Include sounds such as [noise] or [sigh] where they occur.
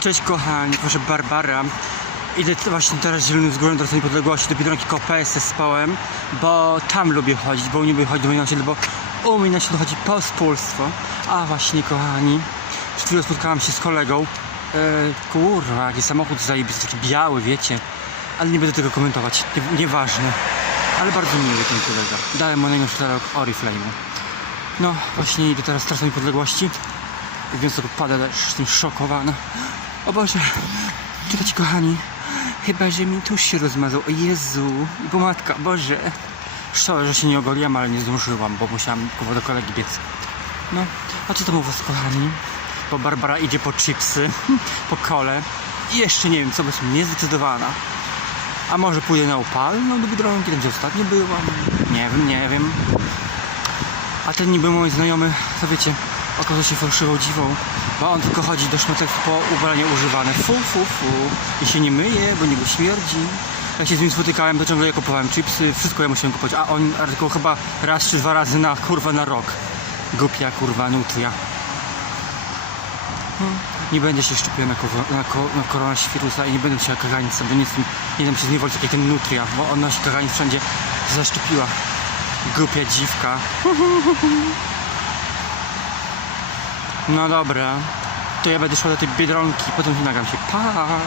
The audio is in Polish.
Cześć kochani, proszę Barbara. Idę właśnie teraz zielonym wzgórzem do niepodległości do Biedronki Kopesy spałem, bo tam lubię chodzić, bo nie lubię chodzić do mnie na osiedlu, bo u mnie na chodzi pospólstwo. A właśnie kochani, przed chwilą spotkałam się z kolegą. E, kurwa, jaki samochód zajebisty, taki biały, wiecie. Ale nie będę tego komentować, nie, nieważne. Ale bardzo miły ten kolega. Dałem mu najnowszy katalog Oriflame. No, właśnie idę teraz trasą niepodległości. Więc to pada deszcz, jestem szokowana. O Boże, czekajcie kochani, chyba, że mi tuż się rozmazał. O Jezu, i pomadka, Boże. Szkoda, że się nie ogoliłam, ale nie zdążyłam, bo musiałam kurwa do kolegi biec. No, a co tam u was kochani? Bo Barbara idzie po chipsy, [laughs] po kole. I jeszcze nie wiem co, bo niezdecydowana. A może pójdę na upalną do Biedronki, tam gdzie ostatnio byłam? Nie wiem, nie wiem. A ten niby mój znajomy, to wiecie, okazał się fałszywą dziwą, bo on tylko chodzi do szmatek po ubrania używane. Fu, fu, fu. I się nie myje, bo niego śmierdzi. Jak się z nim spotykałem, to ciągle ja kupowałem chipsy, wszystko ja musiałem kupować, a on a tylko chyba raz czy dwa razy na kurwa na rok. Głupia kurwa nutria. No, nie będę się szczepił na, na, na koronawirusa i nie będę się kagańca, bo nie jestem, nie dam się zniewolić jak ten nutria, bo on nosi kaganiec wszędzie zaszczepiła. Głupia dziwka. No dobra, to ja będę szła do tej biedronki, potem nagram się. Pa!